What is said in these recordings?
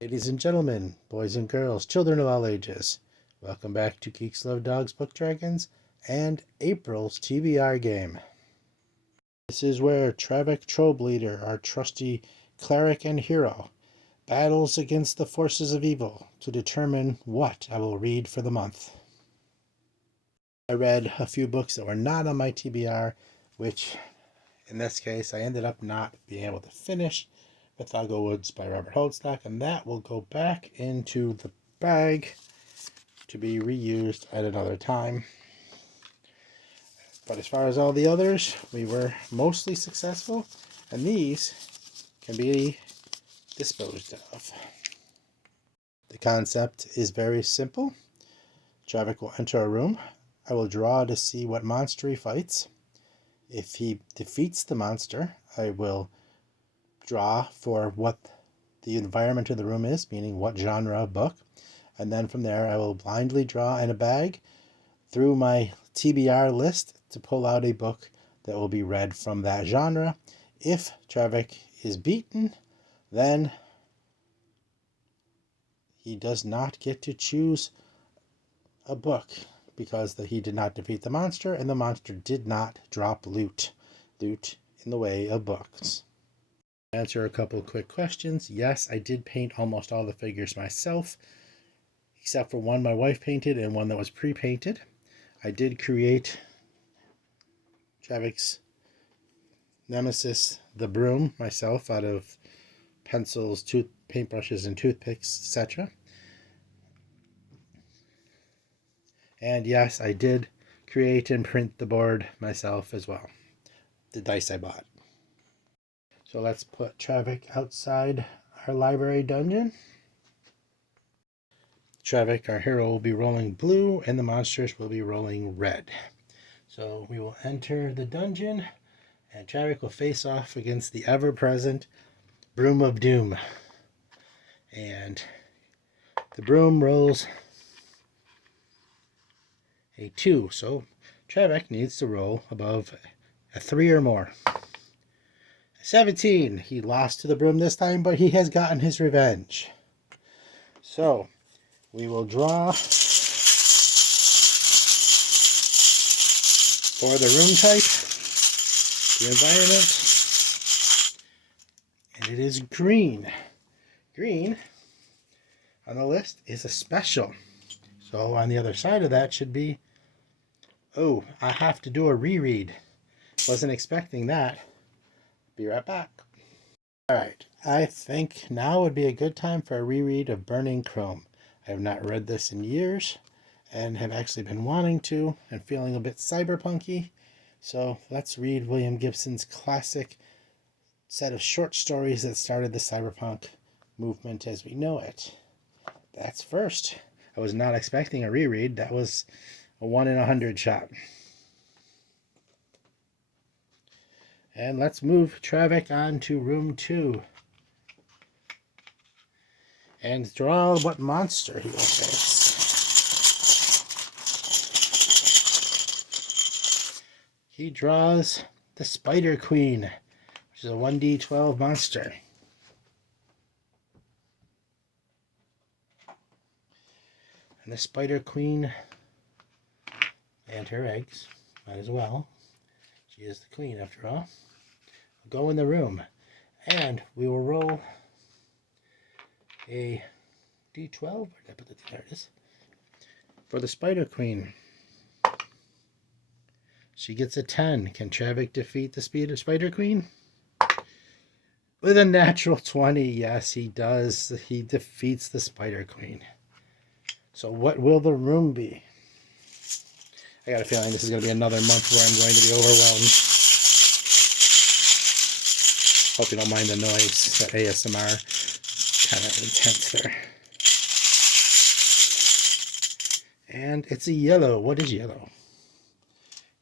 Ladies and gentlemen, boys and girls, children of all ages, welcome back to Geeks Love Dogs, Book Dragons, and April's TBR game. This is where Travak Trobleader, our trusty cleric and hero, battles against the forces of evil to determine what I will read for the month. I read a few books that were not on my TBR, which in this case I ended up not being able to finish. Mythago Woods by Robert Holdstock, and that will go back into the bag to be reused at another time. But as far as all the others, we were mostly successful, and these can be disposed of. The concept is very simple. Travak will enter a room. I will draw to see what monster he fights. If he defeats the monster, I will draw for what the environment of the room is, meaning what genre of book, and then from there I will blindly draw in a bag through my TBR list to pull out a book that will be read from that genre. If Travak is beaten, then he does not get to choose a book because he did not defeat the monster, and the monster did not drop loot in the way of books. Answer a couple quick questions. Yes, I did paint almost all the figures myself, except for one my wife painted and one that was pre-painted. I did create Travak's nemesis, the broom, myself out of pencils, paintbrushes, and toothpicks, etc. And yes, I did create and print the board myself as well. The dice I bought. So let's put Travak outside our library dungeon. Travak, our hero, will be rolling blue, and the monsters will be rolling red. So we will enter the dungeon, and Travak will face off against the ever-present Broom of Doom. And the broom rolls a 2, so Travak needs to roll above a 3 or more. 17. He lost to the broom this time, but he has gotten his revenge. So we will draw for the room type, the environment, and it is green. Green on the list is a special. So on the other side of that should be, oh, I have to do a reread. Wasn't expecting that. Be right back. Alright, I think now would be a good time for a reread of Burning Chrome. I have not read this in years and have actually been wanting to and feeling a bit cyberpunky. So let's read William Gibson's classic set of short stories that started the cyberpunk movement as we know it. That's first. I was not expecting a reread. That was a 1 in 100 shot. And let's move Travak on to room 2. And draw what monster he will face. He draws the Spider Queen, which is a 1d12 monster. And the Spider Queen and her eggs, might as well. She is the queen after all. Go in the room, and we will roll a d12. Where did I put it? There it is. For the Spider Queen, she gets a 10. Can Travak defeat the Spider Queen? With a natural 20, yes, he does. He defeats the Spider Queen. So what will the room be? I got a feeling this is going to be another month where I'm going to be overwhelmed. Hope you don't mind the noise. That ASMR kind of intense there. And it's a yellow. What is yellow?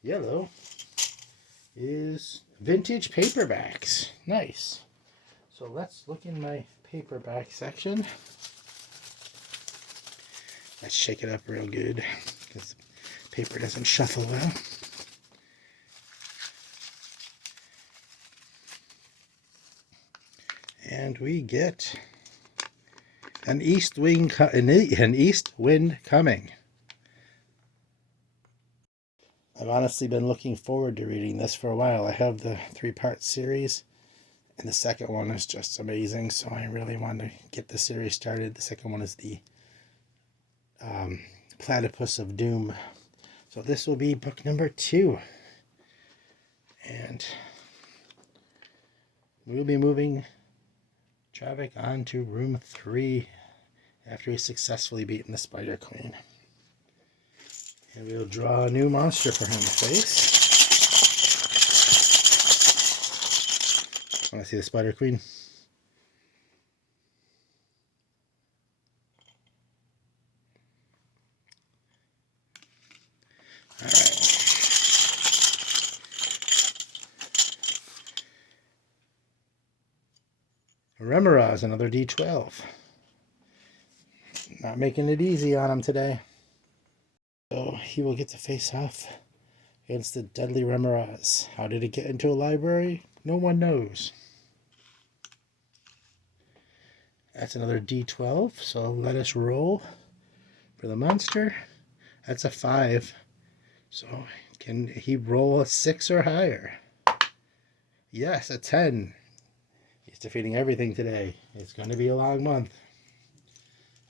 Yellow is vintage paperbacks. Nice. So let's look in my paperback section. Let's shake it up real good because the paper doesn't shuffle well. And we get An east wind coming. I've honestly been looking forward to reading this for a while. I have the 3-part series, and the second one is just amazing, so I really want to get the series started. The second one is the Platypus of Doom. So this will be book number 2. And we'll be moving traffic on to room 3 after he's successfully beaten the Spider Queen. And we'll draw a new monster for him to face. Want to see the Spider Queen? Alright. Remoraz, another D12. Not making it easy on him today. So he will get to face off against the deadly Remoraz. How did it get into a library? No one knows. That's another D12. So let us roll for the monster. That's a 5. So can he roll a 6 or higher? Yes, a 10. He's defeating everything today. It's going to be a long month.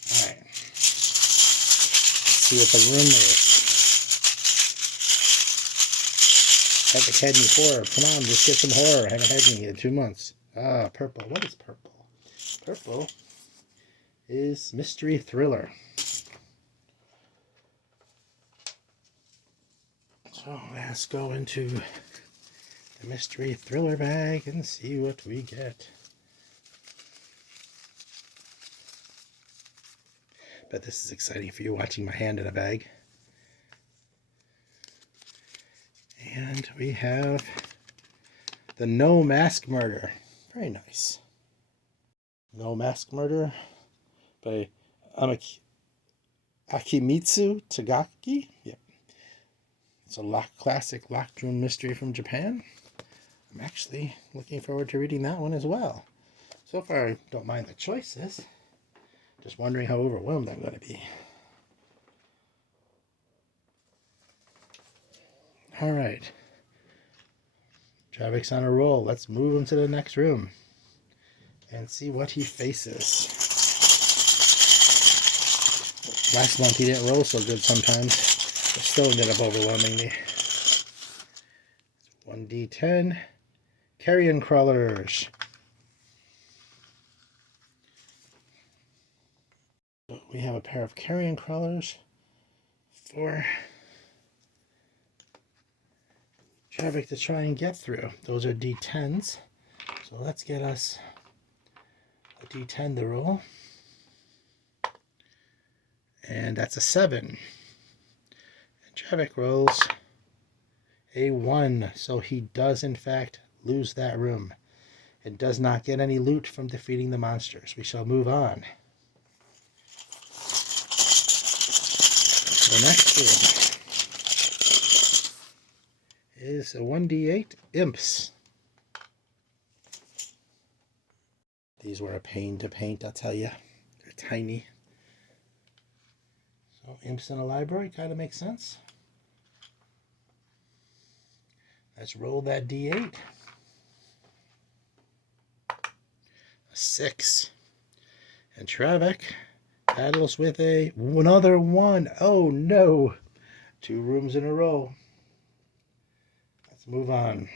Alright. Let's see what the room is. Haven't had any horror. Come on, just get some horror. I haven't had any in 2 months. Ah, purple. What is purple? Purple is mystery thriller. So let's go into the mystery thriller bag and see what we get. Bet this is exciting for you, watching my hand in a bag. And we have the No Mask Murder. Very nice. No Mask Murder by Akimitsu Tagaki. Yep. It's a classic locked room mystery from Japan. I'm actually looking forward to reading that one as well. So far, I don't mind the choices. Just wondering how overwhelmed I'm going to be. Alright. Travik's on a roll. Let's move him to the next room and see what he faces. Last month he didn't roll so good sometimes, but still ended up overwhelming me. 1d10. Carrion crawlers. So we have a pair of carrion crawlers for Travik to try and get through. Those are D10s. So let's get us a D10 to roll. And that's a 7. And Travik rolls a 1. So he does in fact lose that room. It does not get any loot from defeating the monsters. We shall move on. The next room is a 1d8 imps. These were a pain to paint, I'll tell you. They're tiny. So imps in a library kind of makes sense. Let's roll that d8. A 6. And Travik battles with another 1. Oh no! 2 rooms in a row. Let's move on.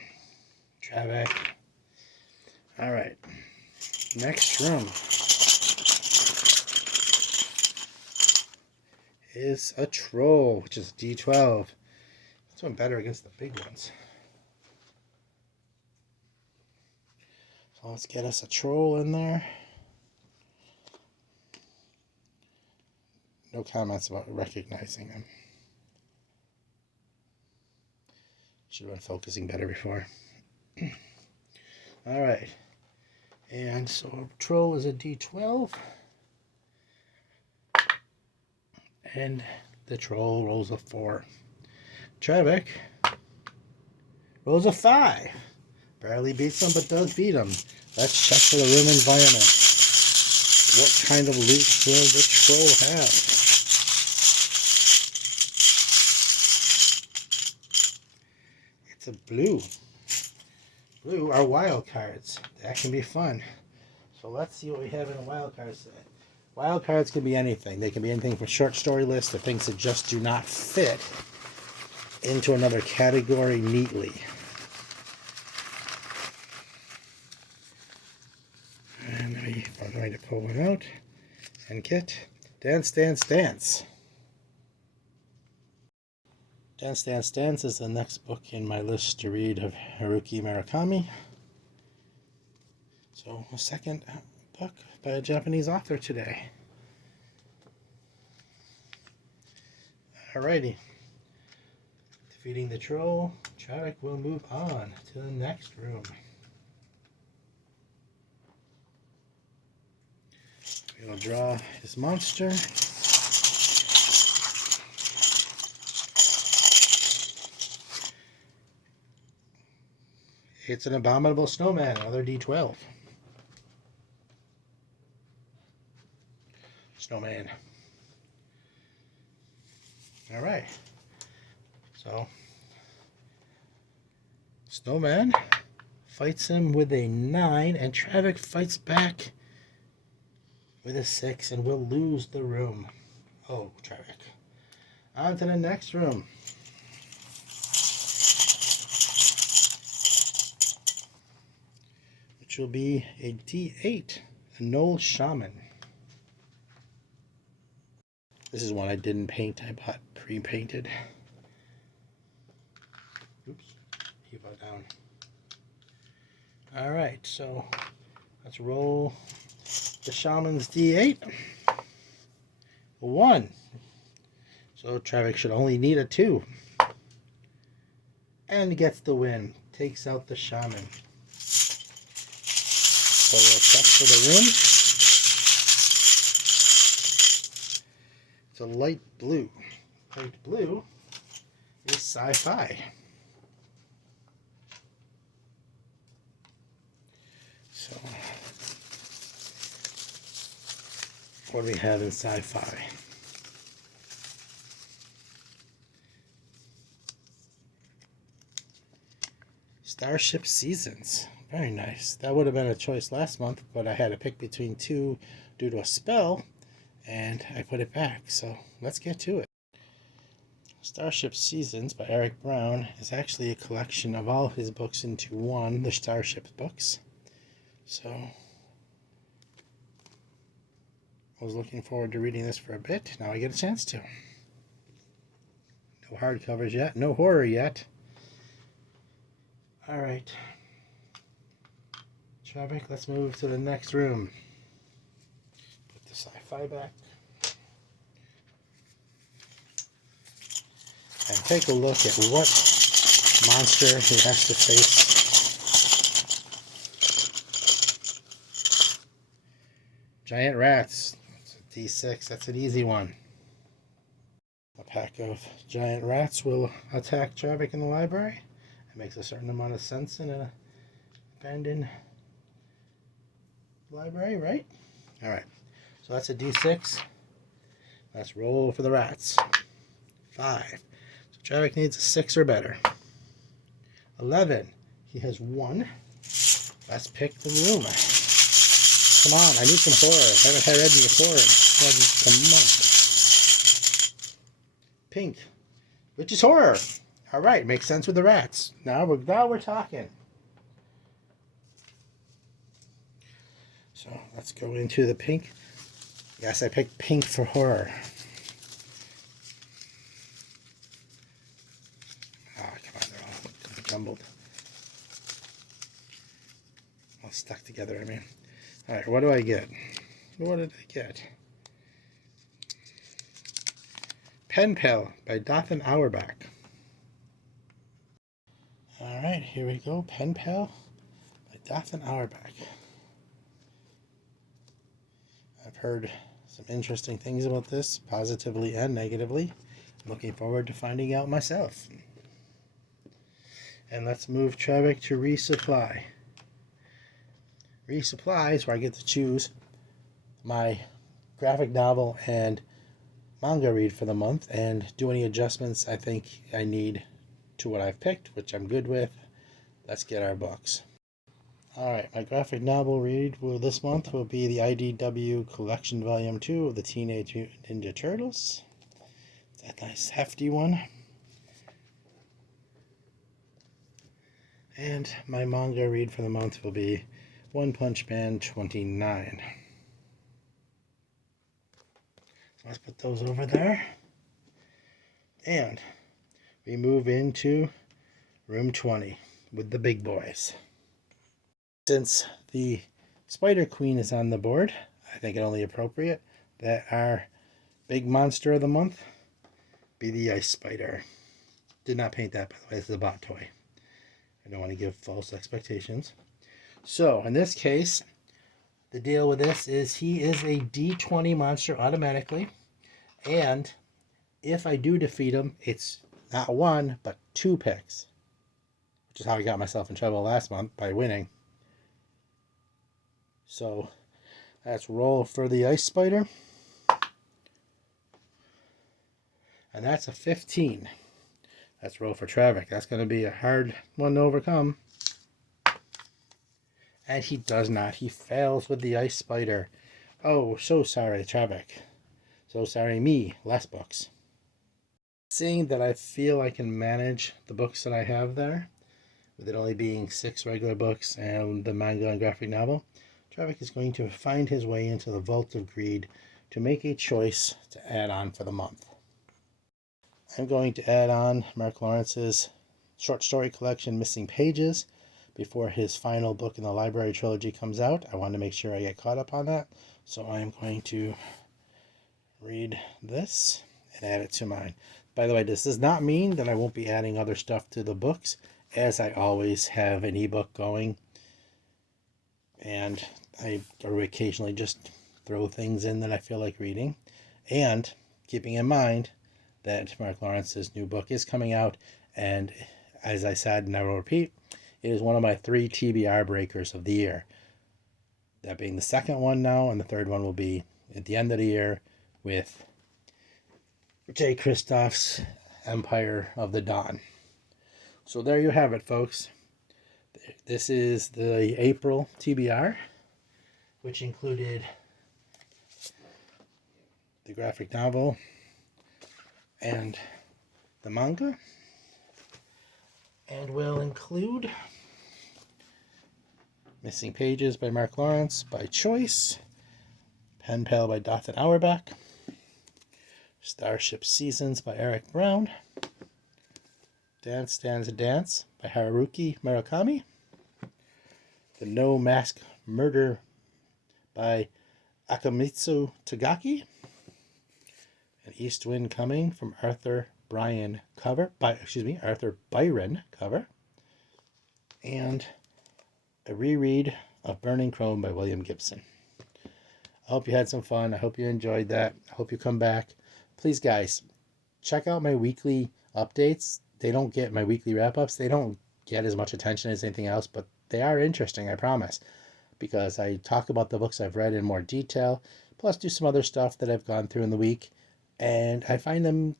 Travik. Alright. Next room is a troll, which is D12. This one better against the big ones. So let's get us a troll in there. No comments about recognizing them. Should have been focusing better before. Alright. And so troll is a D12. And the troll rolls a 4. Travik rolls a 5. Barely beats him, but does beat him. Let's check for the room environment. What kind of loot will the troll have? It's a blue. Blue are wild cards. That can be fun. So let's see what we have in a wild card set. Wild cards can be anything. They can be anything from short story lists to things that just do not fit into another category neatly. And I'm going to pull one out and get Dance, Dance, Dance. Dance, Dance, Dance is the next book in my list to read of Haruki Murakami. So, a second book by a Japanese author today. Alrighty. Defeating the troll, Travick will move on to the next room. We'll draw his monster. It's an abominable snowman, another D12. Snowman. Alright. So, Snowman fights him with a 9, and Travick fights back with a 6, and will lose the room. Oh, Travick. On to the next room. Which will be a D8, a Knoll Shaman. This is one I didn't paint. I bought pre-painted. Oops, he fell down. Alright, so let's roll the Shaman's D8. 1. So Travick should only need a 2. And gets the win. Takes out the Shaman. So we'll check for the room. It's a light blue. Light blue is sci-fi. So, what do we have in sci-fi? Starship Seasons. Very nice. That would have been a choice last month, but I had to pick between 2 due to a spell, and I put it back. So let's get to it. Starship Seasons by Eric Brown is actually a collection of all his books into one, the Starship books. So I was looking forward to reading this for a bit. Now I get a chance to. No hardcovers yet. No horror yet. Alright. Travick, let's move to the next room. Put the sci-fi back. And take a look at what monster he has to face. Giant rats. It's a D6. That's an easy one. A pack of giant rats will attack Travick in the library. It makes a certain amount of sense in an abandoned library, right? Alright, so that's a D6. Let's roll for the rats. 5. So Travick needs a 6 or better. 11. He has 1. Let's pick the room. Come on, I need some horror. I haven't had read any horror in a month. Pink, which is horror. Alright, makes sense with the rats. Now we're talking. So let's go into the pink. Yes, I picked pink for horror. Ah, come on, they're all jumbled. All stuck together, I mean. Alright, what do I get? What did I get? Pen Pal by Dothan Auerbach. Alright, here we go. Pen Pal by Dothan Auerbach. I've heard some interesting things about this, positively and negatively. I'm looking forward to finding out myself. And let's move Travick to Resupply. Resupply is where I get to choose my graphic novel and manga read for the month and do any adjustments I think I need to what I've picked, which I'm good with. Let's get our books. Alright, my graphic novel read this month will be the IDW Collection Volume 2 of the Teenage Mutant Ninja Turtles. That nice hefty one. And my manga read for the month will be One Punch Man 29. So let's put those over there. And we move into room 20 with the big boys. Since the Spider Queen is on the board, I think it only appropriate that our big monster of the month be the Ice Spider. Did not paint that, by the way. This is a bot toy. I don't want to give false expectations. So, in this case, the deal with this is he is a D20 monster automatically. And if I do defeat him, it's not one, but 2 picks. Which is how I got myself in trouble last month by winning. So, let's roll for the Ice Spider. And that's a 15. Let's roll for Traffic. That's going to be a hard one to overcome. And he does not. He fails with the Ice Spider. Oh, so sorry, Traffic. So sorry, me. Less books. Seeing that I feel I can manage the books that I have there, with it only being 6 regular books and the manga and graphic novel, Traffic is going to find his way into the Vault of Greed to make a choice to add on for the month. I'm going to add on Mark Lawrence's short story collection, Missing Pages, before his final book in the library trilogy comes out. I want to make sure I get caught up on that, so I'm going to read this and add it to mine. By the way, this does not mean that I won't be adding other stuff to the books, as I always have an ebook going, and I occasionally just throw things in that I feel like reading, and keeping in mind that Mark Lawrence's new book is coming out, and as I said, and I will repeat, it is one of my 3 TBR breakers of the year. That being the second one now, and the third one will be at the end of the year with J. Kristoff's Empire of the Dawn. So there you have it, folks. This is the April TBR, which included the graphic novel and the manga, and will include Missing Pages by Mark Lawrence by choice, Pen Pal by Dothan Auerbach, Starship Seasons by Eric Brown, Dance Dance Dance by Haruki Murakami, The No Mask Murder by Akamitsu Tagaki, An East Wind Coming from Arthur Byron cover, and a reread of Burning Chrome by William Gibson. I hope you had some fun. I hope you enjoyed that. I hope you come back. Please, guys, check out my weekly updates. They don't get my weekly wrap-ups. They don't get as much attention as anything else, but they are interesting, I promise, because I talk about the books I've read in more detail, plus do some other stuff that I've gone through in the week, and I find them,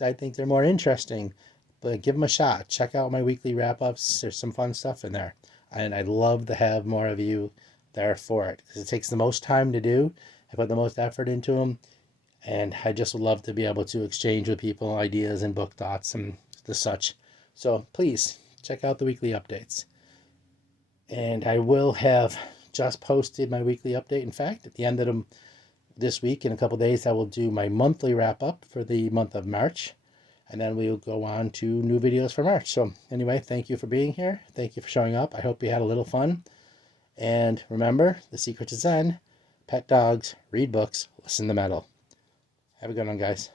I think they're more interesting, but give them a shot. Check out my weekly wrap-ups. There's some fun stuff in there, and I'd love to have more of you there for it, because it takes the most time to do. I put the most effort into them, and I just would love to be able to exchange with people ideas and book thoughts and the such. So please check out the weekly updates. And I will have just posted my weekly update. In fact, at the end of this week, in a couple of days, I will do my monthly wrap-up for the month of March. And then we'll go on to new videos for March. So anyway, thank you for being here. Thank you for showing up. I hope you had a little fun. And remember, the secret to Zen: pet dogs, read books, listen to metal. Have a good one, guys.